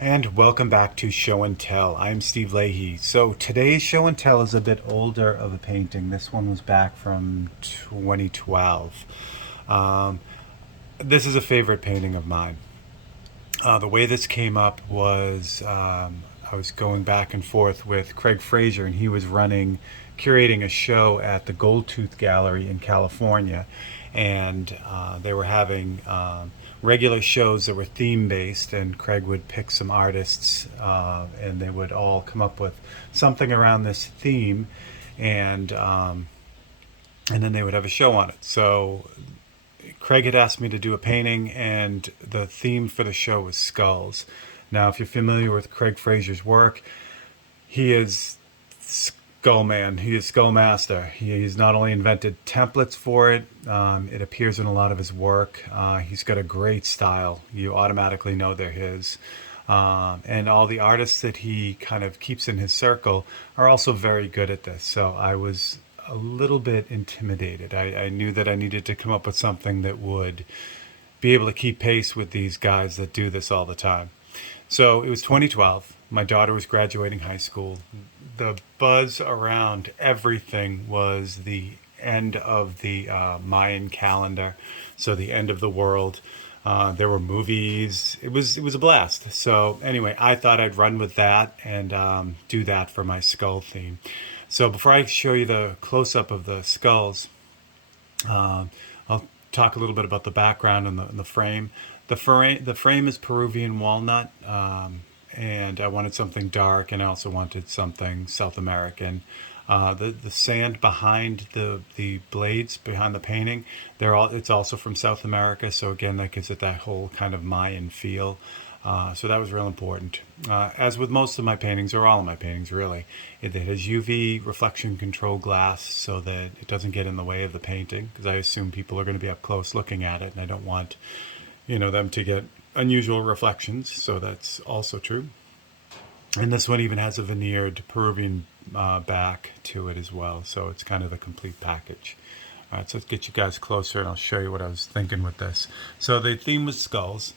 And welcome back to Show and Tell. I'm Steve Leahy. So today's Show and Tell is a bit older of a painting. This one was back from 2012. Um, this is a favorite painting of mine. The way this came up was I was going back and forth with Craig Fraser, and he was curating a show at the Goldtooth Gallery in California. And they were having regular shows that were theme based, and Craig would pick some artists, and they would all come up with something around this theme, and and then they would have a show on it. So Craig had asked me to do a painting, and the theme for the show was skulls. Now, if you're familiar with Craig Fraser's work, he is Skull Man. He is Skull Master. He's not only invented templates for it, it appears in a lot of his work. He's got a great style. You automatically know they're his. And all the artists that he kind of keeps in his circle are also very good at this. So I was a little bit intimidated. I knew that I needed to come up with something that would be able to keep pace with these guys that do this all the time. So it was 2012. My daughter was graduating high school. The buzz around everything was the end of the Mayan calendar, so the end of the world. There were movies. It was a blast. So anyway, I thought I'd run with that and do that for my skull theme. So before I show you the close up of the skulls, I'll talk a little bit about the background and the frame. The frame is Peruvian walnut, and I wanted something dark, and I also wanted something South American. The sand behind the blades behind the painting, it's also from South America. So again, that gives it that whole kind of Mayan feel. So that was real important. As with most of my paintings, or all of my paintings really, it has UV reflection control glass so that it doesn't get in the way of the painting, because I assume people are going to be up close looking at it, and I don't want them to get unusual reflections. So that's also true. And this one even has a veneered Peruvian back to it as well. So it's kind of the complete package. All right, so let's get you guys closer and I'll show you what I was thinking with this. So the theme was skulls.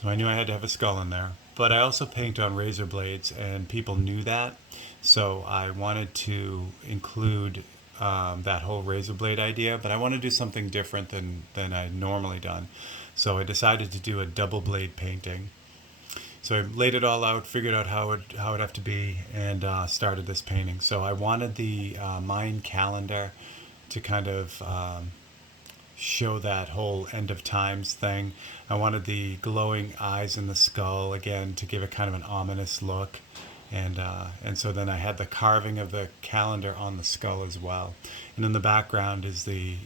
So I knew I had to have a skull in there. But I also paint on razor blades, and people knew that. So I wanted to include that whole razor blade idea, but I want to do something different than I'd normally done. So I decided to do a double blade painting. So I laid it all out, figured out how it'd have to be, and started this painting. So I wanted the Mayan calendar to kind of show that whole end of times thing. I wanted the glowing eyes in the skull again to give it kind of an ominous look. And so then I had the carving of the calendar on the skull as well. And in the background is the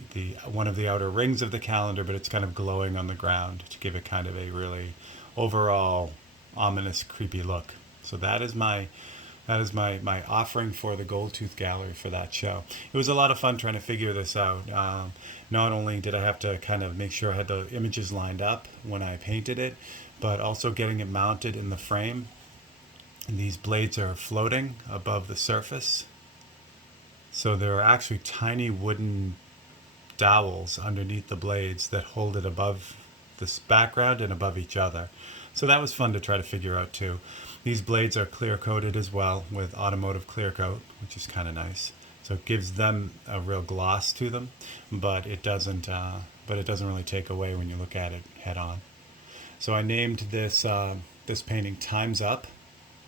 one of the outer rings of the calendar, but it's kind of glowing on the ground to give it kind of a really overall ominous, creepy look. So that is my offering for the Goldtooth Gallery for that show. It was a lot of fun trying to figure this out. Not only did I have to kind of make sure I had the images lined up when I painted it, but also getting it mounted in the frame. And these blades are floating above the surface. So there are actually tiny wooden dowels underneath the blades that hold it above this background and above each other. So that was fun to try to figure out too. These blades are clear coated as well with automotive clear coat, which is kind of nice. So it gives them a real gloss to them, but it doesn't. But it doesn't really take away when you look at it head on. So I named this painting "Time's Up,"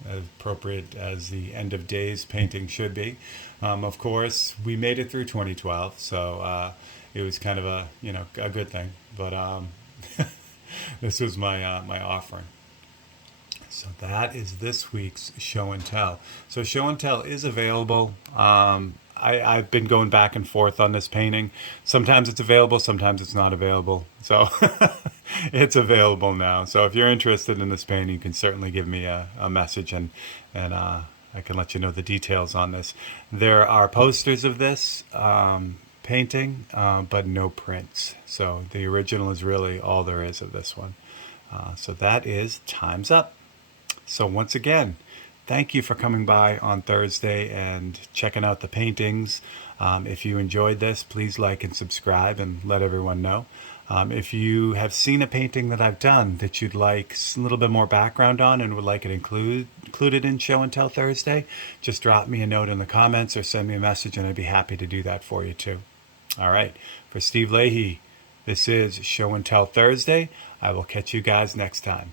as appropriate as the end of days painting should be. Of course, we made it through 2012, so it was kind of a good thing. But this was my offering. So that is this week's show and tell. So show and tell is available. I've been going back and forth on this painting. Sometimes it's available, sometimes it's not available. So it's available now. So if you're interested in this painting, you can certainly give me a message, and I can let you know the details on this. There are posters of this painting, but no prints. So the original is really all there is of this one. So that is Time's Up. So once again, thank you for coming by on Thursday and checking out the paintings. If you enjoyed this, please like and subscribe and let everyone know. If you have seen a painting that I've done that you'd like a little bit more background on and would like it included in Show and Tell Thursday, just drop me a note in the comments or send me a message and I'd be happy to do that for you too. All right, for Steve Leahy, this is Show and Tell Thursday. I will catch you guys next time.